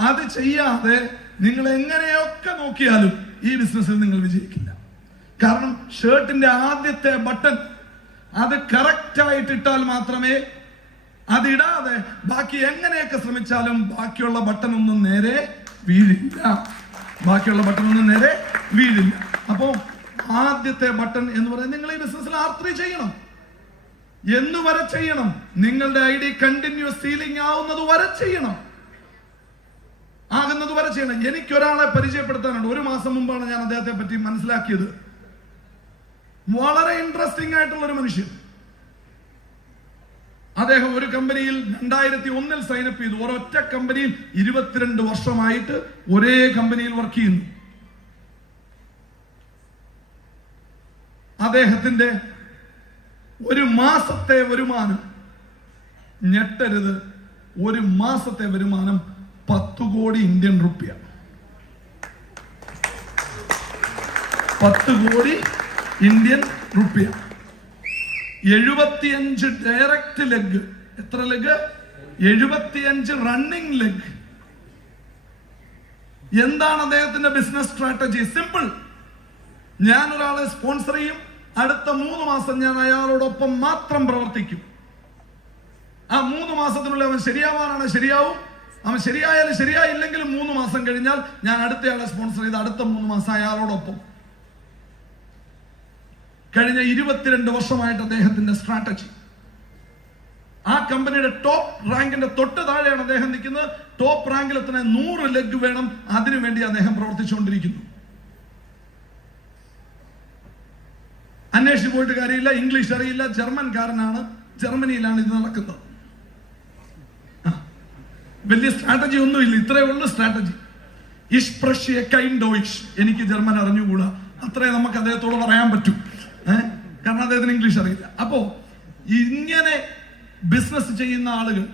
അത് ചെയ്യാതെ നിങ്ങൾ എങ്ങനെയൊക്കെ നോക്കിയാലും ഈ ബിസിനസ്സിൽ നിങ്ങൾ വിജയിക്കില്ല. കാരണം ഷർട്ടിന്റെ ആദ്യത്തെ ബട്ടൺ അത് കറക്റ്റ് ആയിട്ട് ഇട്ടാൽ മാത്രമേ, അതിടാതെ ബാക്കി എങ്ങനെയൊക്കെ ശ്രമിച്ചാലും ബാക്കിയുള്ള ബട്ടൺ ഒന്നും നേരെ വീഴില്ല. അപ്പോ ആദ്യത്തെ ബട്ടൺ എന്ന് പറയുന്നത്, നിങ്ങൾ ഈ ബിസിനസ്സിൽ R3 ചെയ്യണം. എന്ന് വരെ ചെയ്യണം? നിങ്ങളുടെ ID കണ്ടിന്യൂസ് സീലിംഗ് ആവുന്നത് വരെ ചെയ്യണം. എനിക്കൊരാളെ പരിചയപ്പെടുത്താനുണ്ട്. 1 മാസം മുമ്പാണ് ഞാൻ അദ്ദേഹത്തെ പറ്റി മനസ്സിലാക്കിയത്. വളരെ ഇൻട്രസ്റ്റിംഗ് ആയിട്ടുള്ള ഒരു മനുഷ്യൻ. അദ്ദേഹം ഒരു കമ്പനിയിൽ 2001 സൈനപ്പ് ചെയ്തു. ഒരൊറ്റ കമ്പനിയിൽ 22 വർഷമായിട്ട് ഒരേ കമ്പനിയിൽ വർക്ക് ചെയ്യുന്നു. അദ്ദേഹത്തിന്റെ ഒരു മാസത്തെ വരുമാനം, ഞെട്ടരുത്, ഒരു മാസത്തെ വരുമാനം 10 കോടി ഇന്ത്യൻ റുപ്യ. 10 കോടി ഇന്ത്യൻ റുപ്യ. 75 ഡയറക്റ്റ് ലെഗ്. എത്ര ലെഗ്? 75 running leg. എന്താണ് അദ്ദേഹത്തിന്റെ ബിസിനസ് സ്ട്രാറ്റജി? സിമ്പിൾ. ഞാൻ ഒരാളെ സ്പോൺസർ ചെയ്യും. അടുത്ത 3 മാസം ഞാൻ അയാളോടൊപ്പം മാത്രം പ്രവർത്തിക്കും. ആ 3 മാസത്തിനുള്ളിൽ അവൻ ശരിയാവാനാണ് ശരിയാവും. അവൻ ശരിയായാലും ശരിയായില്ലെങ്കിലും 3 മാസം കഴിഞ്ഞാൽ ഞാൻ അടുത്തയാളെ സ്പോൺസർ ചെയ്ത് അടുത്ത 3 മാസം അയാളോടൊപ്പം. കഴിഞ്ഞ 22 വർഷമായിട്ട് അദ്ദേഹത്തിന്റെ സ്ട്രാറ്റജി. ആ കമ്പനിയുടെ ടോപ്പ് റാങ്കിന്റെ തൊട്ട് താഴെയാണ് അദ്ദേഹം നിൽക്കുന്നത്. ടോപ്പ് റാങ്കിൽ എത്തുന്ന 100 ലെഗ് വേണം. അതിനുവേണ്ടി അദ്ദേഹം പ്രവർത്തിച്ചുകൊണ്ടിരിക്കുന്നു. അന്വേഷിച്ച് പോയിട്ട് കാര്യമില്ല. ഇംഗ്ലീഷ് അറിയില്ല. ജർമ്മൻകാരനാണ്. ജർമ്മനിയിലാണ് ഇത് നടക്കുന്നത്. വലിയ സ്ട്രാറ്റജി ഒന്നുമില്ല. ഇത്രയേ ഉള്ളൂ സ്ട്രാറ്റജി. എനിക്ക് ജർമ്മൻ അറിഞ്ഞുകൂടാ. അത്രേ നമുക്ക് അദ്ദേഹത്തോട് പറയാൻ പറ്റൂ. കാരണം അദ്ദേഹത്തിന് ഇംഗ്ലീഷ് അറിയില്ല. അപ്പോ ഇങ്ങനെ ബിസിനസ് ചെയ്യുന്ന ആളുകൾ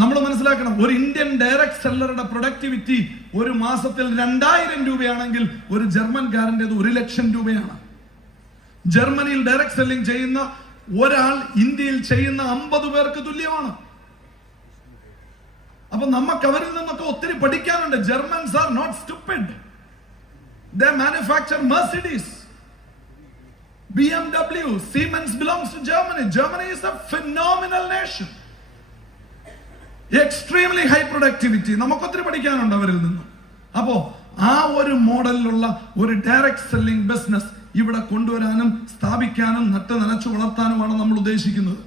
നമ്മൾ മനസ്സിലാക്കണം. ഒരു ഇന്ത്യൻ ഡയറക്ട് സെല്ലറുടെ പ്രൊഡക്ടിവിറ്റി ഒരു മാസത്തിൽ 2000 രൂപയാണെങ്കിൽ ഒരു ജർമ്മൻകാരൻ്റെത് 1 ലക്ഷം രൂപയാണ്. ജർമ്മനിയിൽ ഡയറക്ട് സെല്ലിംഗ് ചെയ്യുന്ന ഒരാൾ ഇന്ത്യയിൽ ചെയ്യുന്ന 50 പേർക്ക് തുല്യമാണ്. അപ്പൊ നമുക്ക് അവരിൽ നിന്നൊക്കെ ഒത്തിരി പഠിക്കാനുണ്ട്. Germans are not stupid. They manufacture Mercedes, BMW, Siemens belongs to Germany. Germany is a phenomenal nation. Extremely high productivity. നമുക്ക് ഒത്തിരി പഠിക്കാനുണ്ട് അവരിൽ നിന്നും. അപ്പോ ആ ഒരു മോഡലിലുള്ള ഒരു ഡയറക്ട് സെല്ലിംഗ് ബിസിനസ് ഇവിടെ കൊണ്ടുവരാനും സ്ഥാപിക്കാനും നട്ട് നനച്ചു വളർത്താനുമാണ് നമ്മൾ ഉദ്ദേശിക്കുന്നത്.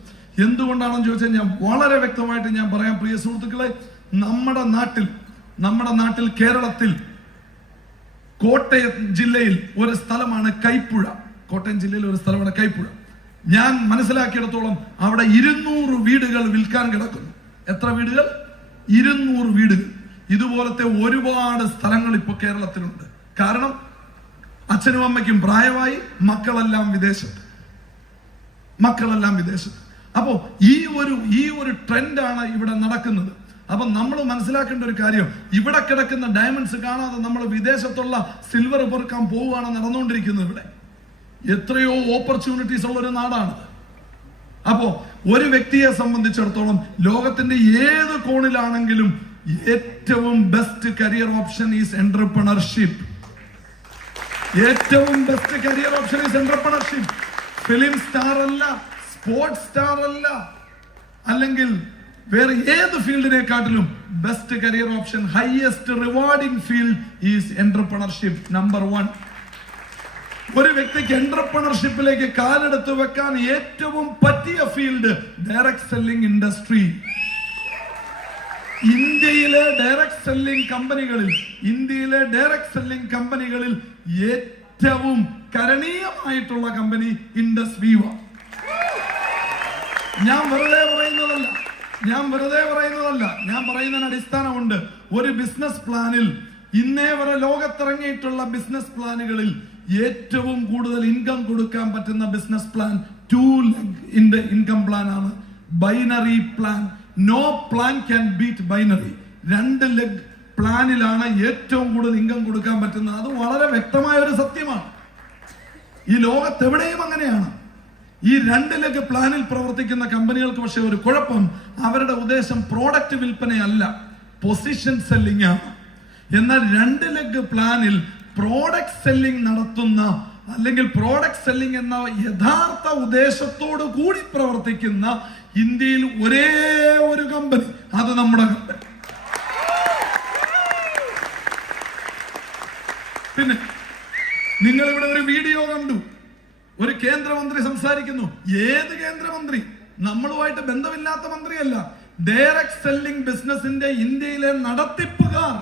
എന്തുകൊണ്ടാണെന്ന് ചോദിച്ചാൽ ഞാൻ വളരെ വ്യക്തമായിട്ട് ഞാൻ പറയാം പ്രിയ സുഹൃത്തുക്കളെ, നമ്മുടെ നാട്ടിൽ കേരളത്തിൽ കോട്ടയം ജില്ലയിൽ ഒരു സ്ഥലമാണ് കൈപ്പുഴ. കോട്ടയം ജില്ലയിൽ ഒരു സ്ഥലമാണ് കൈപ്പുഴ. ഞാൻ മനസ്സിലാക്കിയിടത്തോളം അവിടെ 200 വീടുകൾ വിൽക്കാൻ കിടക്കുന്നു. എത്ര വീടുകൾ? 200 വീടുകൾ. ഇതുപോലത്തെ ഒരുപാട് സ്ഥലങ്ങൾ ഇപ്പൊ കേരളത്തിലുണ്ട്. കാരണം അച്ഛനും അമ്മയ്ക്കും പ്രായമായി, മക്കളെല്ലാം വിദേശത്ത്. അപ്പോ ഈ ഒരു ട്രെൻഡാണ് ഇവിടെ നടക്കുന്നത്. അപ്പൊ നമ്മൾ മനസ്സിലാക്കേണ്ട ഒരു കാര്യം, ഇവിടെ കിടക്കുന്ന ഡയമണ്ട്സ് കാണാതെ നമ്മൾ വിദേശത്തുള്ള സിൽവർ പെറുക്കാൻ പോവുകയാണ് നടന്നുകൊണ്ടിരിക്കുന്നത്. ഇവിടെ എത്രയോ ഓപ്പർച്യൂണിറ്റീസ് ഉള്ള ഒരു നാടാണ്. അപ്പോ ഒരു വ്യക്തിയെ സംബന്ധിച്ചിടത്തോളം ലോകത്തിന്റെ ഏത് കോണിലാണെങ്കിലും ഏറ്റവും best career option is entrepreneurship. Film star അല്ല, സ്പോർട്സ് സ്റ്റാർ അല്ല, അല്ലെങ്കിൽ വേറെ ഏത് ഫീൽഡിനെക്കാട്ടിലും best career option, highest rewarding field is entrepreneurship. Number 1. ഒരു വ്യക്തിക്ക് എന്റർപ്രണർഷിപ്പിലേക്ക് കാലെടുത്ത് വെക്കാൻ ഏറ്റവും പറ്റിയ ഫീൽഡ് ഡയറക്ട് സെല്ലിംഗ് ഇൻഡസ്ട്രി. ഇന്ത്യയിലെ ഡയറക്ട് സെല്ലിംഗ് കമ്പനികളിൽ ഏറ്റവും കരണീയമായിട്ടുള്ള കമ്പനി ഇൻഡസ് വീവ. ഞാൻ വെറുതെ പറയുന്നതല്ല, ഞാൻ പറയുന്നതിന് അടിസ്ഥാനമുണ്ട്. ഒരു ബിസിനസ് പ്ലാനിൽ ഇന്നേ വരെ ലോകത്തിറങ്ങിയിട്ടുള്ള ബിസിനസ് പ്ലാനുകളിൽ ഏറ്റവും കൂടുതൽ ഇൻകം കൊടുക്കാൻ പറ്റുന്ന business plan 2 leg income plan ആണ്. Binary plan. No plan can beat binary. 2 leg പ്ലാനിലാണ് ഏറ്റവും കൂടുതൽ ഇൻകം കൊടുക്കാൻ പറ്റുന്നത്. അത് വളരെ വ്യക്തമായ ഒരു സത്യമാണ്. ഈ ലോകത്തെവിടെയും അങ്ങനെയാണ്. ഈ 2 leg പ്ലാനിൽ പ്രവർത്തിക്കുന്ന കമ്പനികൾക്ക് പക്ഷെ ഒരു കുഴപ്പം, അവരുടെ ഉദ്ദേശം പ്രോഡക്റ്റ് വിൽപ്പനയല്ല, പൊസിഷൻ സെല്ലിംഗ് ആണ്. എന്നാൽ 2 leg പ്ലാനിൽ പ്രോഡക്റ്റ് സെല്ലിംഗ് നടത്തുന്ന, അല്ലെങ്കിൽ പ്രോഡക്റ്റ് സെല്ലിംഗ് എന്ന യഥാർത്ഥ ഉദ്ദേശത്തോട് കൂടി പ്രവർത്തിക്കുന്ന ഇന്ത്യയിൽ ഒരേ ഒരു കമ്പനി, അത് നമ്മുടെ കമ്പനി. പിന്നെ നിങ്ങൾ ഇവിടെ ഒരു വീഡിയോ കണ്ടു, ഒരു കേന്ദ്രമന്ത്രി സംസാരിക്കുന്നു. ഏത് കേന്ദ്രമന്ത്രി? നമ്മളുമായിട്ട് ബന്ധമില്ലാത്ത മന്ത്രിയല്ല. ഡയറക്ട് സെല്ലിംഗ് ബിസിനസിന്റെ ഇന്ത്യയിലെ നടത്തിപ്പുകാർ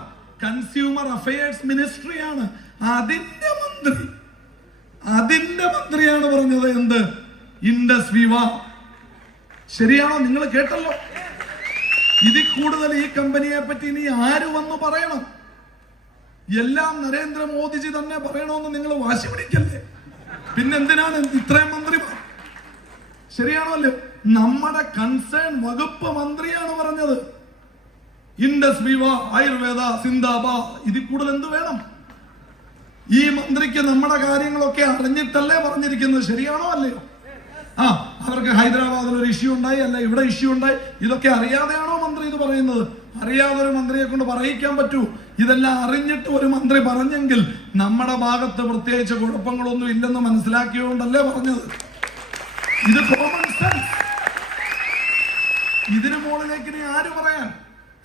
കൺസ്യൂമർ അഫയേഴ്സ് മിനിസ്ട്രിയാണ്. അതിന്റെ മന്ത്രിയാണ് പറഞ്ഞത് എന്ത്? ഇൻഡസ് വീവ. ശരിയാണോ? നിങ്ങൾ കേട്ടല്ലോ. ഇതിൽ കൂടുതൽ ഈ കമ്പനിയെ പറ്റി ഇനി ആര് വന്നു പറയണം? എല്ലാം നരേന്ദ്രമോദിജി തന്നെ പറയണമെന്ന് നിങ്ങൾ വാശി പിടിക്കല്ലേ? പിന്നെന്തിനാണ് ഇത്രയും മന്ത്രിമാർ? ശരിയാണോ അല്ലേ? നമ്മുടെ കൺസേൺ വകുപ്പ് മന്ത്രിയാണ് പറഞ്ഞത്. ഇൻഡസ് വീവ, ആയുർവേദ സിന്ദാബാദ്. ഇതിൽ കൂടുതൽ എന്ത് വേണം? ഈ മന്ത്രിക്ക് നമ്മുടെ കാര്യങ്ങളൊക്കെ അറിഞ്ഞിട്ടല്ലേ പറഞ്ഞിരിക്കുന്നത്. ശരിയാണോ അല്ലയോ? അവർക്ക് ഹൈദരാബാദിൽ ഒരു ഇഷ്യൂ ഉണ്ടായി, അല്ല ഇവിടെ ഇഷ്യൂ ഉണ്ടായി. ഇതൊക്കെ അറിയാതെയാണോ മന്ത്രി ഇത് പറയുന്നത്? അറിയാതെ ഒരു മന്ത്രിയെ കൊണ്ട് പറയിക്കാൻ പറ്റൂ? ഇതെല്ലാം അറിഞ്ഞിട്ട് ഒരു മന്ത്രി പറഞ്ഞെങ്കിൽ നമ്മുടെ ഭാഗത്ത് പ്രത്യേകിച്ച് കുഴപ്പങ്ങളൊന്നും ഇല്ലെന്ന് മനസ്സിലാക്കിയോണ്ടല്ലേ പറഞ്ഞത്. ഇത് കോമൺ സെൻസ്. ഇതിന് മുകളിലേക്ക് ഇനി ആര് പറയാൻ?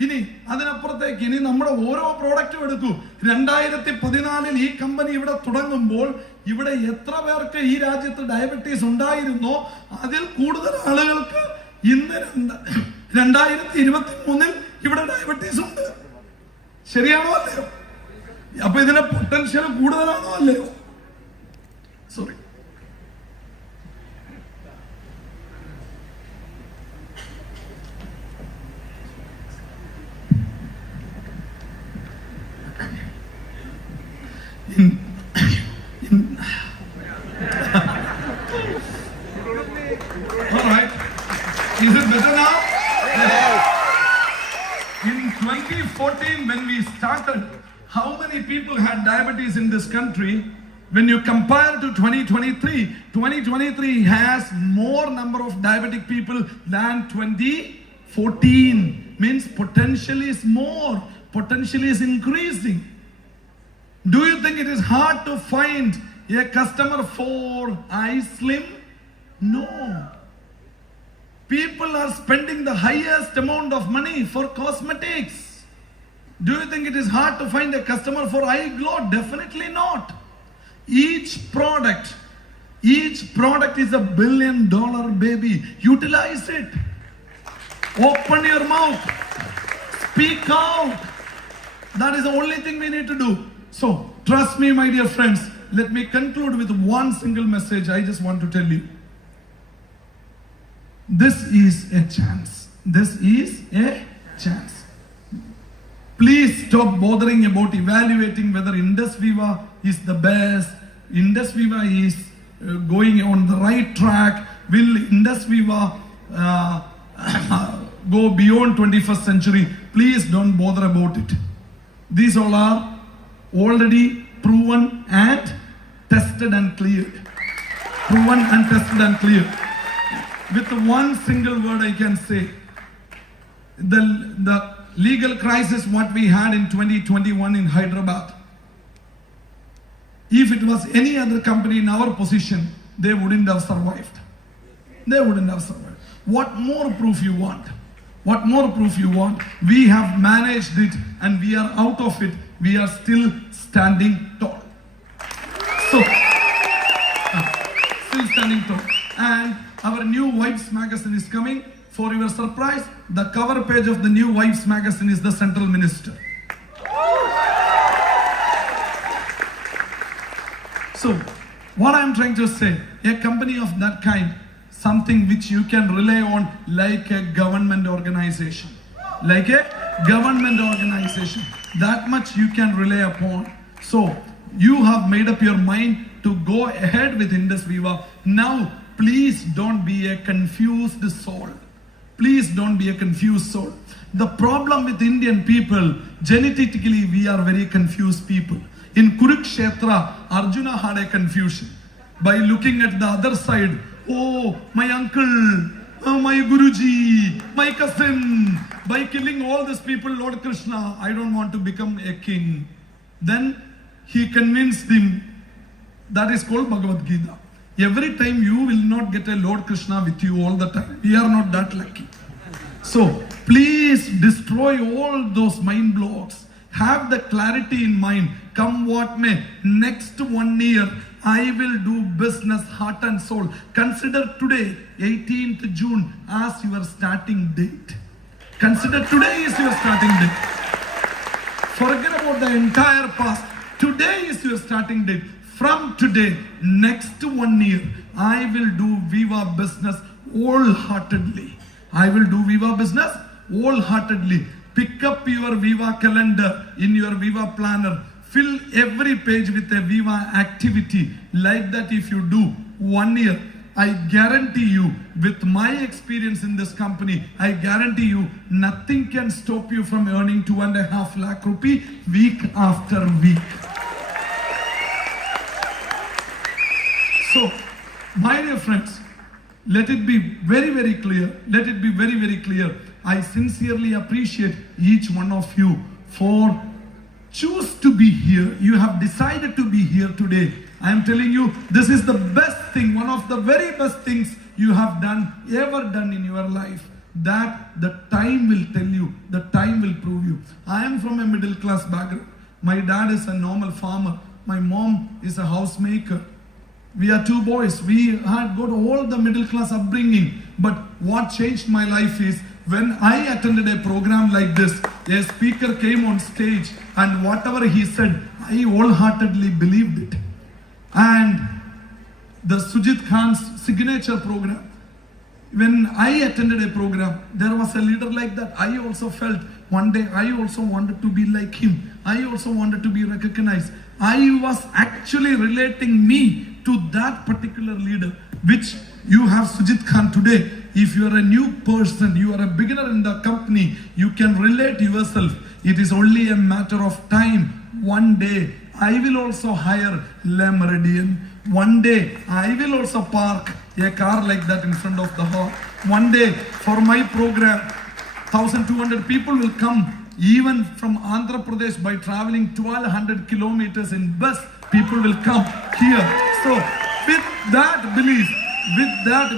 ഇനി അതിനപ്പുറത്തേക്ക് ഇനി നമ്മുടെ ഓരോ പ്രോഡക്റ്റും എടുക്കൂ. 2014 ഈ കമ്പനി ഇവിടെ തുടങ്ങുമ്പോൾ ഇവിടെ എത്ര പേർക്ക് ഈ രാജ്യത്ത് ഡയബറ്റീസ് ഉണ്ടായിരുന്നോ അതിൽ കൂടുതൽ ആളുകൾക്ക് ഇന്ന് 2023 ഇവിടെ ഡയബറ്റീസ് ഉണ്ട്. ശരിയാണോ അല്ലയോ? അപ്പൊ ഇതിന്റെ പൊട്ടൻഷ്യൽ കൂടുതലാണോ അല്ലയോ? Sorry. All right. Is it better now? In 2014, when we started, how many people had diabetes in this country? When you compare to 2023 has more number of diabetic people than 2014. means potentially is more, potentially is increasing. Do you think it is hard to find a customer for iSlim? No. People are spending the highest amount of money for cosmetics. Do you think it is hard to find a customer for iGlow? Definitely not. Each product is a $1 billion baby. Utilize it. Open your mouth. Speak out. That is the only thing we need to do. So, trust me, my dear friends. Let me conclude with one single message I just want to tell you. This is a chance. This is a chance. Please stop bothering about evaluating whether Indus Viva is the best. Indus Viva is going on the right track. Will Indus Viva go beyond 21st century? Please don't bother about it. These all are already proven and tested and cleared. Proven and tested and cleared. With one single word I can say, the legal crisis what we had in 2021 in Hyderabad, if it was any other company in our position, they wouldn't have survived. They wouldn't have survived. What more proof you want? What more proof you want? We have managed it and we are out of it. We are still standing tall. So, still standing tall. And our new Wives magazine is coming. For your surprise, the cover page of the new Wives magazine is the Central Minister. So, what I am trying to say, a company of that kind, something which you can rely on like a government organization. Like a government organization. That much you can rely upon. So, you have made up your mind to go ahead with Indus Viva. Now, please don't be a confused soul. Please don't be a confused soul. The problem with Indian people, genetically we are very confused people. In Kurukshetra, Arjuna had a confusion. By looking at the other side, oh, my uncle, oh, my Guruji, my cousin. By killing all these people, Lord Krishna, I don't want to become a king. Then he convinced him. That is called Bhagavad Gita. Every time you will not get a Lord Krishna with you all the time. We are not that lucky. So, please destroy all those mind blocks. Have the clarity in mind. Come what may. Next 1 year, I will do business heart and soul. Consider today, 18th June, as your starting date. Consider today is your starting date. Forget about the entire past. Today is your starting date. From today, next 1 year, I will do Viva business wholeheartedly. I will do Viva business wholeheartedly. Pick up your Viva calendar in your Viva planner. Fill every page with a Viva activity. Like that, if you do 1 year, I guarantee you, with my experience in this company, I guarantee you, nothing can stop you from earning 2.5 lakh rupee week after week. So, my dear friends, let it be very, very clear. Let it be very, very clear. I sincerely appreciate each one of you for choose to be here. You have decided to be here today. I am telling you, this is the best thing, one of the very best things you have ever done in your life. That the time will tell you, the time will prove you. I am from a middle class background. My dad is a normal farmer. My mom is a housemaker. We are 2 boys. We had got all the middle class upbringing. But what changed my life is when I attended a program like this, a speaker came on stage and whatever he said, I wholeheartedly believed it. And the Sujit Khan's signature program, when I attended a program, there was a leader like that. I also felt one day I also wanted to be like him. I also wanted to be recognized. I was actually relating me to that particular leader, which you have Sujit Khan today. If you are a new person, you are a beginner in the company, you can relate yourself. It is only a matter of time. One day, I will also hire Le Meridian. One day, I will also park a car like that in front of the hall. One day, for my program, 1,200 people will come even from Andhra Pradesh by traveling 1,200 kilometers in bus. People will come here. So with that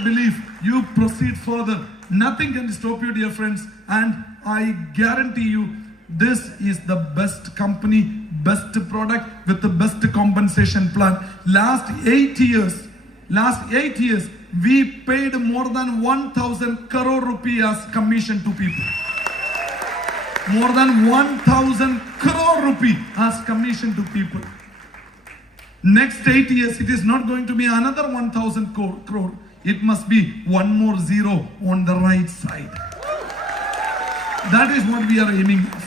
belief, you proceed further. Nothing can stop you, dear friends. And I guarantee you, this is the best company, best product with the best compensation plan. Last 8 years, we paid more than 1,000 crore rupees as commission to people. More than 1,000 crore rupees as commission to people. Next 8 years, it is not going to be another 1,000 crore. It must be one more zero on the right side. That is what we are aiming at.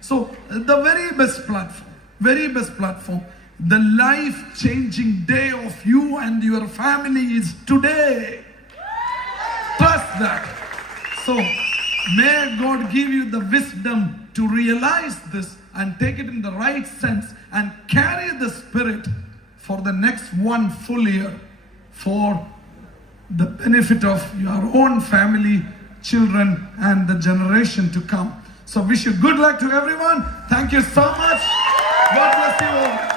So the very best platform, the life-changing day of you and your family is today. Trust that. So may God give you the wisdom to realize this and take it in the right sense and carry the spirit for the next one full year for the benefit of your own family, children, and the generation to come. So wish you good luck to everyone. Thank you so much. God bless you all.